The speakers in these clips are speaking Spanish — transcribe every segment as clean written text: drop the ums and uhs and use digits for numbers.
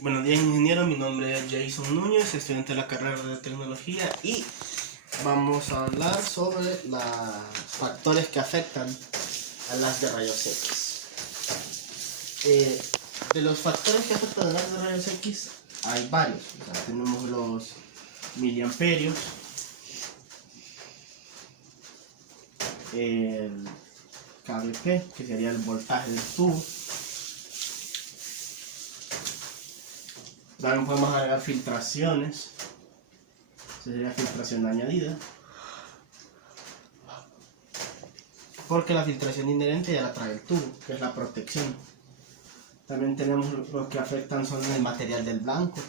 Buenos días, ingeniero, mi nombre es Jason Núñez, estudiante de la carrera de tecnología, y vamos a hablar sobre los factores que afectan a las de rayos X. De los factores que afectan a las de rayos X hay varios. O sea, tenemos los miliamperios, el kVp, que sería el voltaje del tubo. También podemos agregar filtraciones, sería filtración añadida, porque la filtración inherente ya la trae el tubo, que es la protección. También tenemos los que afectan son el material del blanco.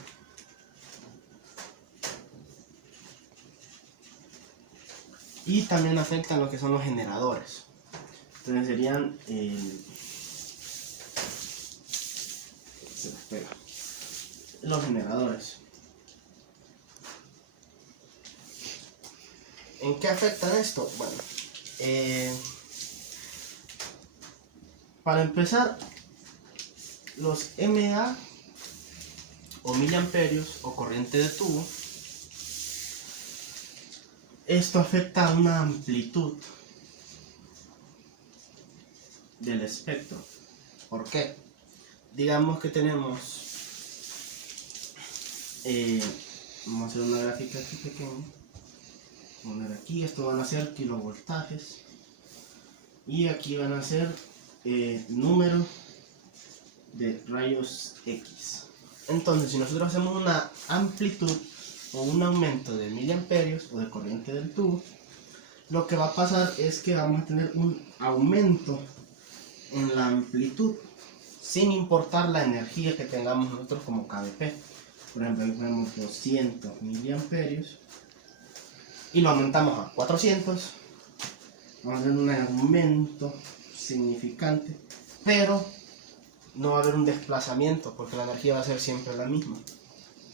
Y también afectan lo que son los generadores. Entonces serían los generadores. ¿En qué afectan esto? Bueno, para empezar, los mA o miliamperios o corriente de tubo, esto afecta a una amplitud del espectro. ¿Por qué? Digamos que tenemos, vamos a hacer una gráfica aquí pequeña, poner aquí, esto van a ser kilovoltajes y aquí van a ser número de rayos X. Entonces, si nosotros hacemos una amplitud o un aumento de miliamperios o de corriente del tubo, lo que va a pasar es que vamos a tener un aumento en la amplitud sin importar la energía que tengamos nosotros como kVp. Por ejemplo, aquí tenemos 200 miliamperios y lo aumentamos a 400, vamos a tener un aumento significante, pero no va a haber un desplazamiento porque la energía va a ser siempre la misma.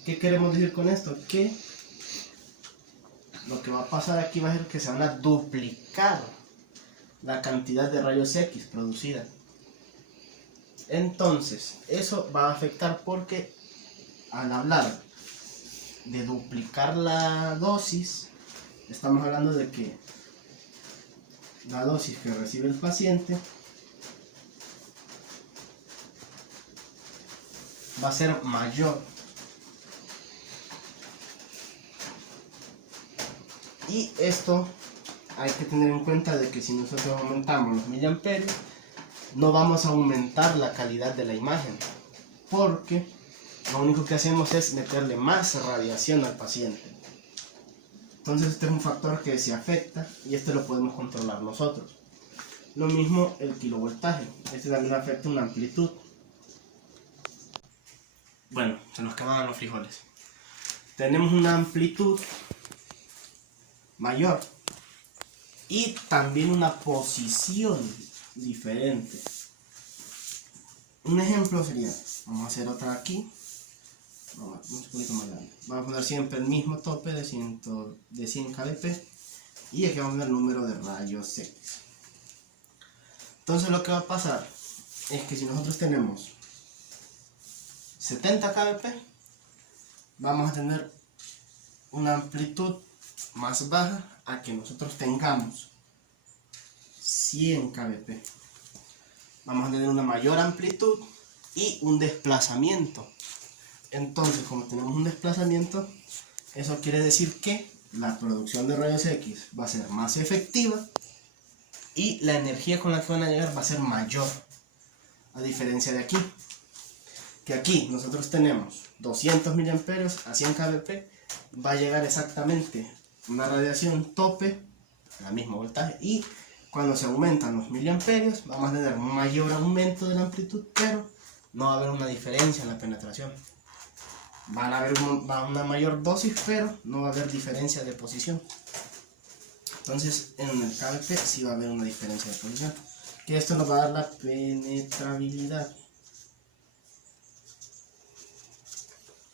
¿Qué queremos decir con esto? Que lo que va a pasar aquí va a ser que se van a duplicar la cantidad de rayos X producida. Entonces, eso va a afectar porque al hablar de duplicar la dosis, estamos hablando de que la dosis que recibe el paciente va a ser mayor. Y esto hay que tener en cuenta de que si nosotros aumentamos los miliamperios, no vamos a aumentar la calidad de la imagen, porque lo único que hacemos es meterle más radiación al paciente. Entonces este es un factor que se afecta y este lo podemos controlar nosotros. Lo mismo el kilovoltaje, este también afecta una amplitud. Bueno, se nos queman los frijoles. Tenemos una amplitud mayor y también una posición diferente. Un ejemplo sería, vamos a hacer otra aquí, un poquito más grande. Vamos a poner siempre el mismo tope de 100 kVp y aquí vamos a ver el número de rayos X. Entonces lo que va a pasar es que si nosotros tenemos 70 kVp, vamos a tener una amplitud más baja a que nosotros tengamos 100 kVp. Vamos a tener una mayor amplitud y un desplazamiento. Entonces, como tenemos un desplazamiento, eso quiere decir que la producción de rayos X va a ser más efectiva y la energía con la que van a llegar va a ser mayor. A diferencia de aquí, que aquí nosotros tenemos 200 miliamperios a 100 kVp, va a llegar exactamente una radiación tope, al mismo voltaje, y cuando se aumentan los miliamperios vamos a tener un mayor aumento de la amplitud, pero no va a haber una diferencia en la penetración. Va a haber una mayor dosis, pero no va a haber diferencia de posición. Entonces en el kVp sí va a haber una diferencia de posición, que esto nos va a dar la penetrabilidad.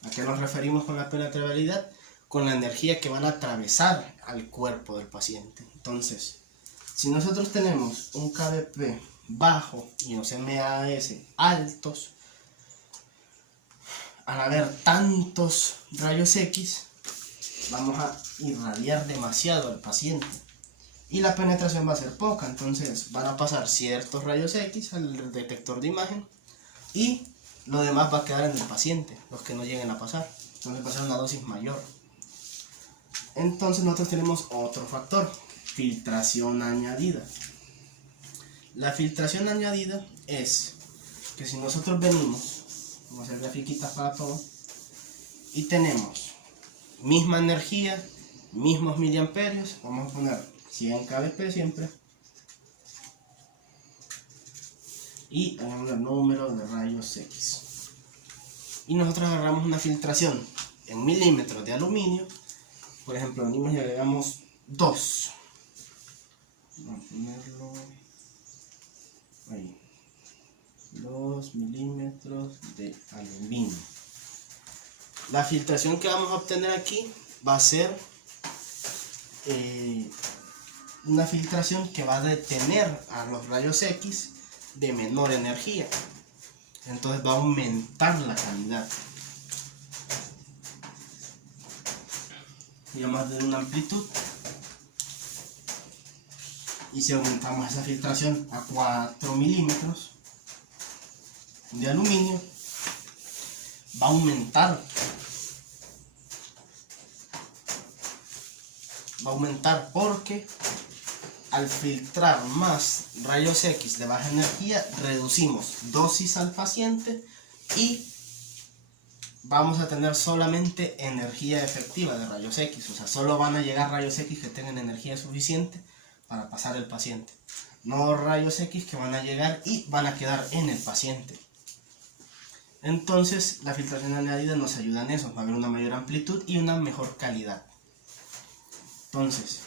¿A qué nos referimos con la penetrabilidad? Con la energía que van a atravesar al cuerpo del paciente. Entonces, si nosotros tenemos un kVp bajo y los MAS altos, al haber tantos rayos X, vamos a irradiar demasiado al paciente y la penetración va a ser poca. Entonces van a pasar ciertos rayos X al detector de imagen y lo demás va a quedar en el paciente, los que no lleguen a pasar. Entonces va a ser una dosis mayor. Entonces nosotros tenemos otro factor, filtración añadida. La filtración añadida es que si nosotros venimos, vamos a hacer grafiquitas para todo, y tenemos misma energía, mismos miliamperios, vamos a poner 100 kbp siempre, y hagamos el número de rayos X. Y nosotros agarramos una filtración en milímetros de aluminio, por ejemplo, venimos y agregamos 2. Vamos a ponerlo ahí. 2 milímetros de aluminio. La filtración que vamos a obtener aquí va a ser una filtración que va a detener a los rayos X de menor energía. Entonces va a aumentar la calidad. Y vamos a tener una amplitud. Y si aumentamos esa filtración a 4 milímetros de aluminio, va a aumentar. Va a aumentar porque al filtrar más rayos X de baja energía, reducimos dosis al paciente y vamos a tener solamente energía efectiva de rayos X. O sea, solo van a llegar rayos X que tengan energía suficiente para pasar el paciente. No rayos X que van a llegar y van a quedar en el paciente. Entonces, la filtración añadida nos ayuda en eso. Va a haber una mayor amplitud y una mejor calidad. Entonces,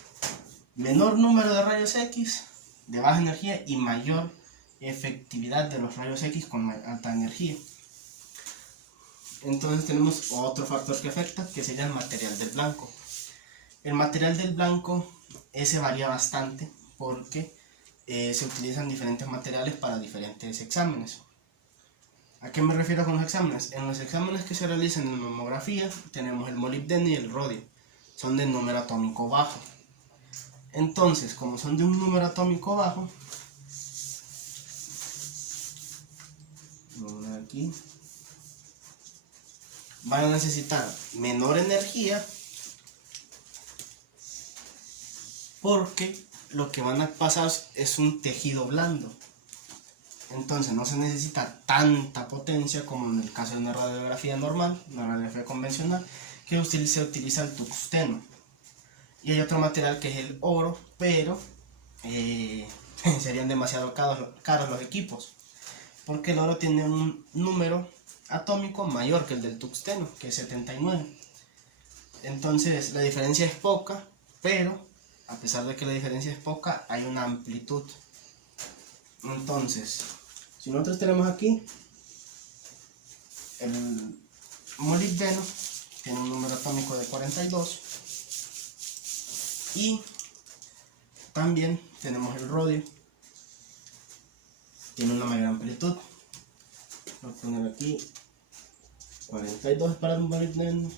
menor número de rayos X de baja energía y mayor efectividad de los rayos X con alta energía. Entonces tenemos otro factor que afecta, que sería el material del blanco. El material del blanco, ese varía bastante porque se utilizan diferentes materiales para diferentes exámenes. ¿A qué me refiero con los exámenes? En los exámenes que se realizan en mamografía tenemos el molibdeno y el rodio. Son de número atómico bajo. Entonces, como son de un número atómico bajo, vamos a ver aquí, van a necesitar menor energía porque lo que van a pasar es un tejido blando. Entonces no se necesita tanta potencia como en el caso de una radiografía normal, una radiografía convencional, que se utiliza el tungsteno. Y hay otro material que es el oro, pero serían demasiado caros los equipos, porque el oro tiene un número atómico mayor que el del tungsteno, que es 79. Entonces la diferencia es poca, pero a pesar de que la diferencia es poca, hay una amplitud. Entonces, si nosotros tenemos aquí el molibdeno, tiene un número atómico de 42, y también tenemos el rodio, tiene una mayor amplitud. Voy a poner aquí 42 para el molibdeno,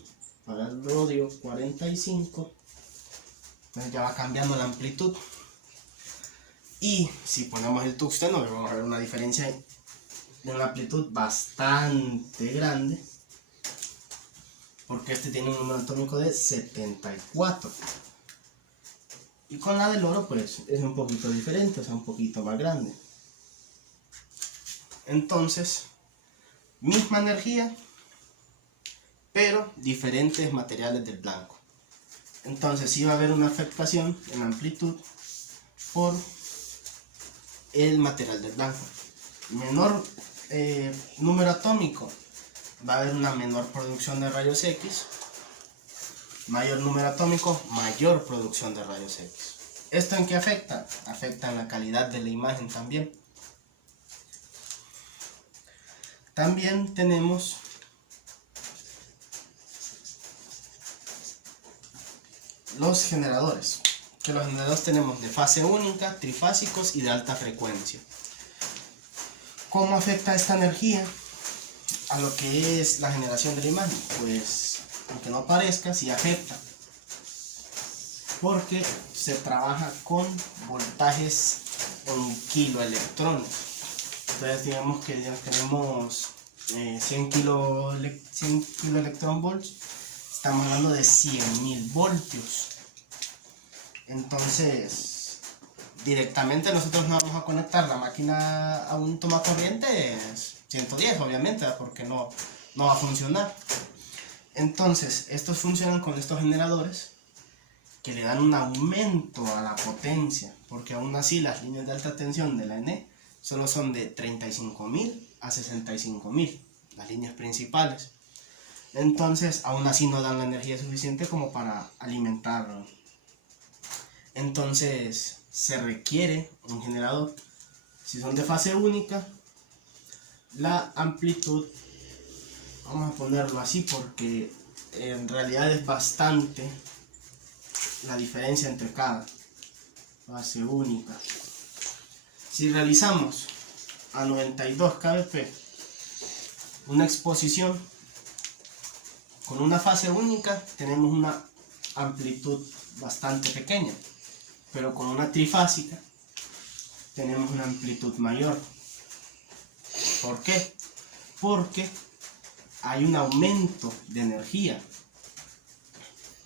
para el rodio 45. Entonces ya va cambiando la amplitud. Y si ponemos el tungsteno, vamos a ver una diferencia de una amplitud bastante grande, porque este tiene un número atómico de 74. Y con la del oro pues es un poquito diferente, o sea, un poquito más grande. Entonces, misma energía, pero diferentes materiales del blanco. Entonces sí va a haber una afectación en amplitud por el material del blanco. Menor número atómico, va a haber una menor producción de rayos X. Mayor número atómico, mayor producción de rayos X. ¿Esto en qué afecta? Afecta en la calidad de la imagen también. También tenemos los generadores, que los generadores tenemos de fase única, trifásicos y de alta frecuencia. ¿Cómo afecta esta energía? a lo que es la generación de la imagen, pues aunque no parezca, sí afecta, porque se trabaja con voltajes en kiloelectrones. Entonces digamos que ya tenemos 100 kiloelectronvolts, estamos hablando de 100.000 voltios. Entonces directamente nosotros no vamos a conectar la máquina a un tomacorriente 110, obviamente, porque no va a funcionar. Entonces estos funcionan con estos generadores que le dan un aumento a la potencia, porque aún así las líneas de alta tensión de la ENE solo son de 35.000 a 65.000, las líneas principales. Entonces aún así no dan la energía suficiente como para alimentarlo. Entonces se requiere un generador. Si son de fase única, la amplitud, vamos a ponerlo así porque en realidad es bastante la diferencia entre cada fase única. Si realizamos a 92 kbp una exposición con una fase única, tenemos una amplitud bastante pequeña, pero con una trifásica tenemos una amplitud mayor. ¿Por qué? Porque hay un aumento de energía.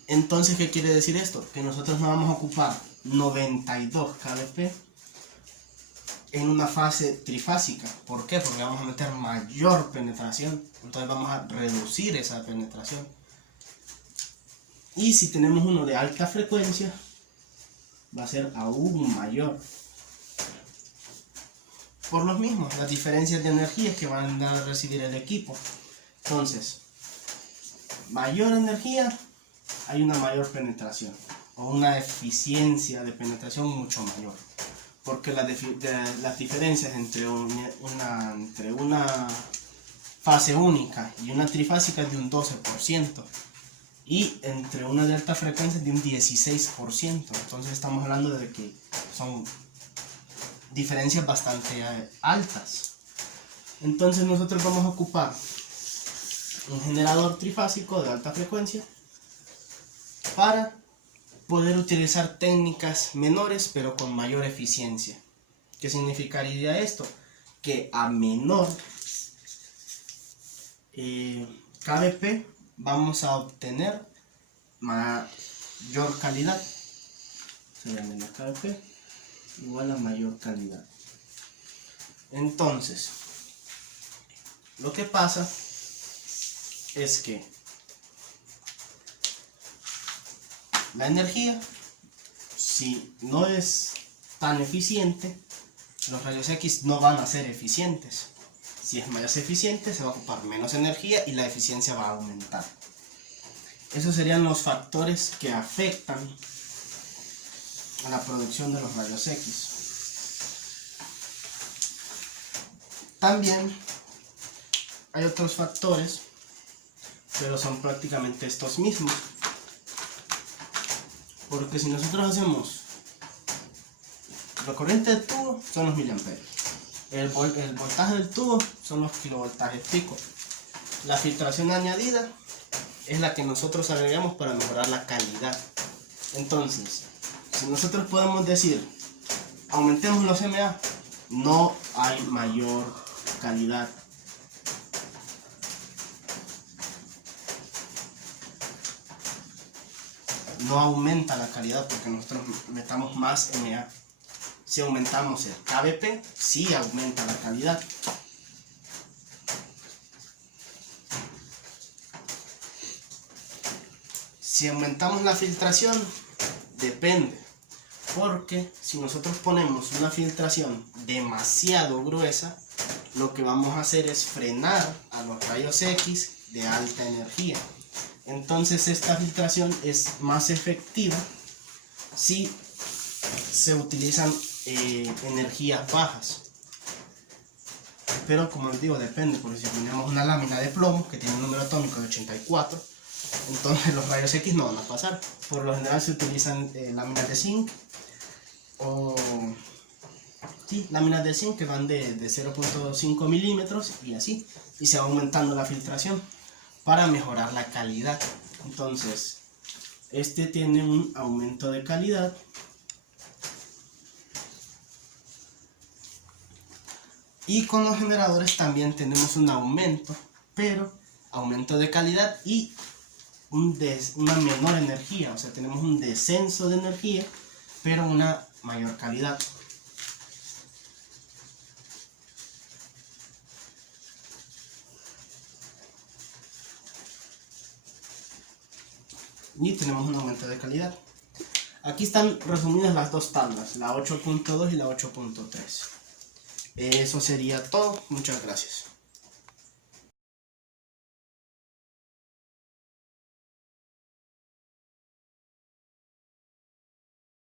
Entonces, ¿qué quiere decir esto? Que nosotros no vamos a ocupar 92 kbp en una fase trifásica. ¿Por qué? Porque vamos a meter mayor penetración. Entonces vamos a reducir esa penetración. Y si tenemos uno de alta frecuencia, va a ser aún mayor. Por los mismos, las diferencias de energía que van a recibir el equipo. Entonces, mayor energía, hay una mayor penetración o una eficiencia de penetración mucho mayor, porque las diferencias entre una fase única y una trifásica es de un 12% y entre una de alta frecuencia es de un 16%. Entonces estamos hablando de que son diferencias bastante altas. Entonces nosotros vamos a ocupar un generador trifásico de alta frecuencia para poder utilizar técnicas menores pero con mayor eficiencia. ¿Qué significaría esto? Que a menor kbp vamos a obtener mayor calidad. Sería menor kbp igual a mayor calidad. Entonces, lo que pasa es que la energía, si no es tan eficiente, los rayos X no van a ser eficientes. Si es más eficiente, se va a ocupar menos energía y la eficiencia va a aumentar. Esos serían los factores que afectan a la producción de los rayos X. También hay otros factores, pero son prácticamente estos mismos. Porque si nosotros hacemos la corriente del tubo, son los miliamperios. El voltaje del tubo son los kilovoltajes pico. La filtración añadida es la que nosotros agregamos para mejorar la calidad. Entonces, si nosotros podemos decir, aumentemos los MA, no hay mayor calidad. No aumenta la calidad porque nosotros metamos más MA. Si aumentamos el kbp, sí aumenta la calidad. Si aumentamos la filtración, depende. Porque si nosotros ponemos una filtración demasiado gruesa, lo que vamos a hacer es frenar a los rayos X de alta energía. Entonces esta filtración es más efectiva si se utilizan energías bajas. Pero como les digo, depende, porque si ponemos una lámina de plomo que tiene un número atómico de 84, entonces los rayos X no van a pasar. Por lo general se utilizan láminas de zinc o Sí, láminas de zinc que van de 0.5 milímetros y así, y se va aumentando la filtración para mejorar la calidad. Entonces, este tiene un aumento de calidad y con los generadores también tenemos un aumento, pero aumento de calidad y una menor energía, o sea, tenemos un descenso de energía, pero una mayor calidad. Y tenemos un aumento de calidad. Aquí están resumidas las dos tablas, la 8.2 y la 8.3. Eso sería todo. Muchas gracias.